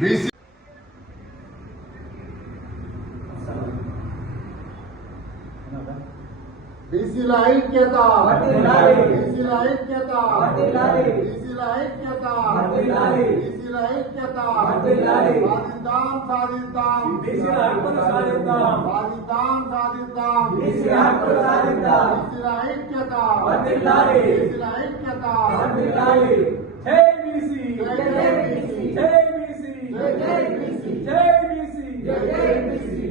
బీసీల ఐక్యత, బీసీల ఐక్యత, బీసీల ఐక్యత, బీసీల ఐక్యత, సాధిద్దాం సాధిద్దాం, బీసీల హక్కులు సాధిద్దాం, సాధిద్దాం సాధిద్దాం, బీసీల హక్కులు సాధిద్దాం, బీసీల ఐక్యత, బీసీల ఐక్యత, జై బీసీ, జై బీసీ, జై బీసీ, జై బీసీ, జై బీసీ, జై బీసీ.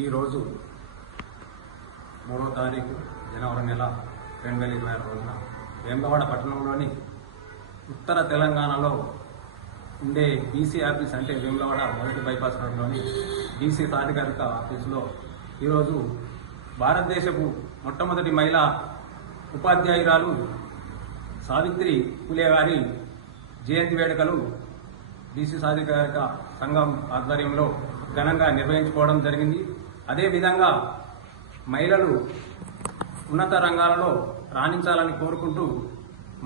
ఈరోజు 3వ తారీఖు జనవరి నెల 2026 రోజున వేములవాడ పట్టణంలోని ఉత్తర తెలంగాణలో ఉండే బీసీ ఆఫీస్ అంటే వేములవాడ మొదటి బైపాస్ రోడ్లోని బీసీ సాధికారిక ఆఫీసులో ఈరోజు భారతదేశపు మొట్టమొదటి మహిళా ఉపాధ్యాయురాలు సావిత్రి పూలే గారి జయంతి వేడుకలు బీసీ సాధికారిక సంఘం ఆధ్వర్యంలో ఘనంగా నిర్వహించుకోవడం జరిగింది. అదేవిధంగా మహిళలు ఉన్నత రంగాలలో రాణించాలని కోరుకుంటూ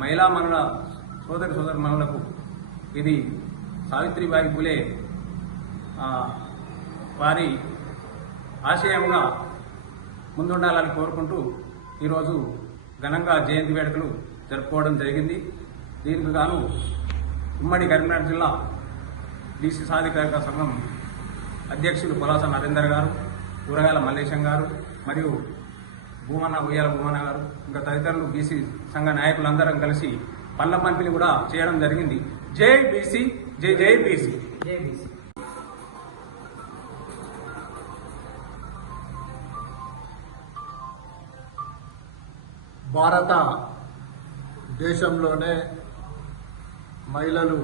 మహిళా మనుల సోదరుమణులకు ఇది సావిత్రిబాయి పూలే వారి ఆశయంగా ముందుండాలని కోరుకుంటూ ఈరోజు ఘనంగా జయంతి వేడుకలు జరుపుకోవడం జరిగింది. దీనికి గాను ఉమ్మడి కరీంనగర్ జిల్లా బీసీ సాధికారిక సంఘం అధ్యక్షులు పొలాస నరేందర్ గారు, కూరగాయల మల్లేశం గారు మరియు ఉయ్యాల భూమన్న గారు ఇంకా తదితరులు బీసీ సంఘ నాయకులందరం కలిసి పళ్ళ పంపిణీ కూడా చేయడం జరిగింది. జై బీసీ, జై జై బీసీ. భారత దేశంలోనే మహిళలు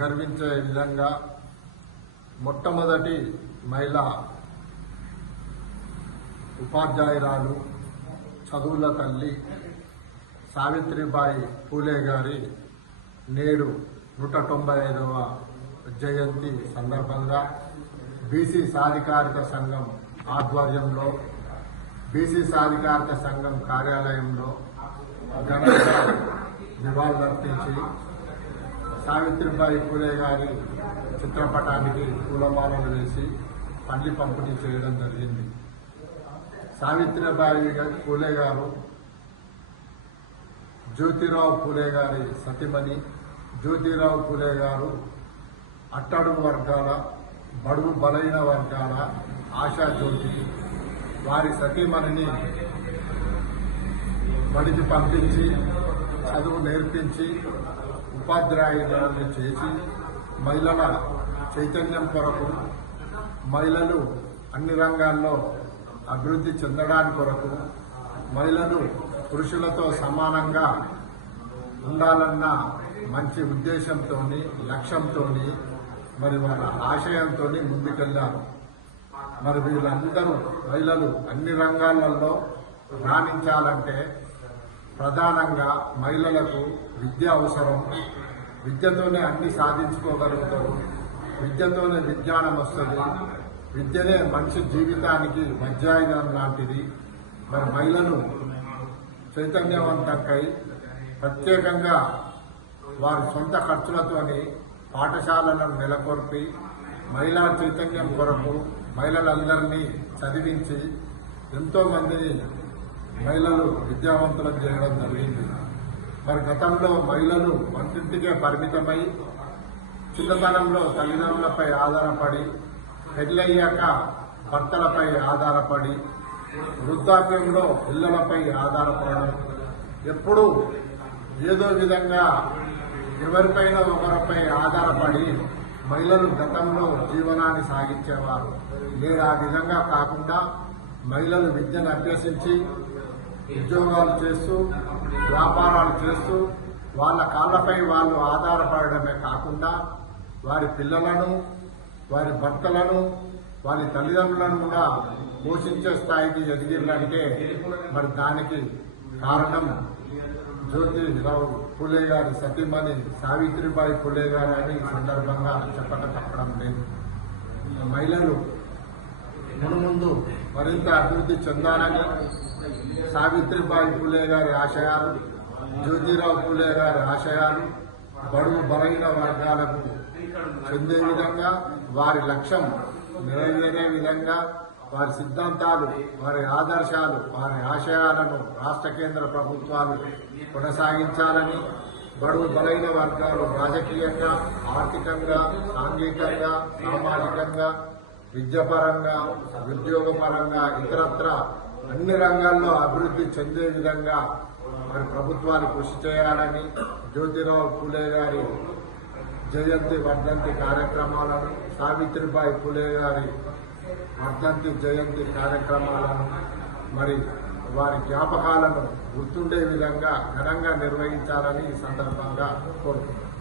గర్వించే విధంగా మొట్టమొదటి మహిళా ఉపాధ్యాయురాలు, చదువుల తల్లి సావిత్రిబాయి పూలే గారి నేడు 195వ జయంతి సందర్భంగా బీసీ సాధికారిక సంఘం ఆధ్వర్యంలో బీసీ సాధికారిక సంఘం కార్యాలయంలో ఘనంగా నివాళులర్పించి సావిత్రిబాయి పూలే గారి చిత్రపటానికి పూలమాలలు వేసి పండ్లి పంపిణీ చేయడం జరిగింది. సావిత్రిబాయి పూలే గారు జ్యోతిరావు పూలే గారి సతీమణి. జ్యోతిరావు పూలే గారు అట్టడుగు వర్గాల, బడుగు బలైన వర్గాల ఆశాజ్యోతి. వారి సతీమణిని బడికి పంపించి చదువు నేర్పించి ఉపాధ్యాయులను చేసి మహిళల చైతన్యం కొరకు, మహిళలు అన్ని రంగాల్లో అభివృద్ధి చెందడానికి కొరకు, మహిళలు పురుషులతో సమానంగా ఉండాలన్న మంచి ఉద్దేశంతో, లక్ష్యంతో, మరి వాళ్ళ ఆశయంతో ముందుకెళ్లారు. మరి వీళ్ళందరూ మహిళలు అన్ని రంగాలలో రాణించాలంటే ప్రధానంగా మహిళలకు విద్య అవసరం. విద్యతోనే అన్ని సాధించుకోగలుగుతారు. విద్యతోనే విజ్ఞానం వస్తుంది. విద్యనే మనిషి జీవితానికి మధ్యాయుధం లాంటిది. మరి మహిళలు చైతన్యవంతంకై ప్రత్యేకంగా వారి సొంత ఖర్చులతోని పాఠశాలలను నెలకొల్పి మహిళా చైతన్యం కొరకు మహిళలందరినీ చదివించి ఎంతోమందిని మహిళలు విద్యావంతులను చేయడం జరిగింది. మరి గతంలో మహిళలు వంటింటికే పరిమితమై చిన్నతనంలో తల్లిదండ్రులపై ఆధారపడి, పెళ్ళయ్యాక భర్తలపై ఆధారపడి, వృద్ధాప్యంలో పిల్లలపై ఆధారపడడం, ఎప్పుడూ ఏదో విధంగా ఎవరిపైన ఒకరిపై ఆధారపడి మహిళలు గతంలో జీవనాన్ని సాగించేవారు. నేడు ఆ విధంగా కాకుండా మహిళలు విద్యను అభ్యసించి ఉద్యోగాలు చేస్తూ, వ్యాపారాలు చేస్తూ వాళ్ళ కాళ్ళపై వాళ్ళు ఆధారపడమే కాకుండా వారి పిల్లలను, వారి భర్తలను, వారి తల్లిదండ్రులను కూడా పోషించే స్థాయికి ఎదిగిర్రంటే మరి దానికి కారణం జ్యోతిరావు పూలే గారి సతీమణి సావిత్రిబాయి పూలే గారు అని ఈ సందర్భంగా చెప్పక తప్పడం లేదు. మహిళలు మున్ముందు మరింత అభివృద్ధి చెందాలని సావిత్రిబాయి పూలే గారి ఆశయాలు, జ్యోతిరావు పూలే గారి ఆశయాలు బడుగు బలైన వర్గాలకు చెందే విధంగా వారి లక్ష్యం నెరవేరే విధంగా వారి సిద్ధాంతాలు, వారి ఆదర్శాలు, వారి ఆశయాలను రాష్ట్ర కేంద్ర ప్రభుత్వాలు కొనసాగించాలని, బడుగు బలైన వర్గాలు రాజకీయంగా, ఆర్థికంగా, సాంఘికంగా, సామాజికంగా, విద్యాపరంగా, ఉద్యోగపరంగా, ఇతరత్ర అన్ని రంగాల్లో అభివృద్ధి చెందే విధంగా మరి ప్రభుత్వాలు కృషి చేయాలని, జ్యోతిరావు పూలే గారి జయంతి వర్ధంతి కార్యక్రమాలను, సావిత్రిబాయి పూలే గారి వర్ధంతి జయంతి కార్యక్రమాలను మరి వారి జ్ఞాపకాలను గుర్తుండే విధంగా ఘనంగా నిర్వహించాలని ఈ సందర్భంగా కోరుతున్నాను.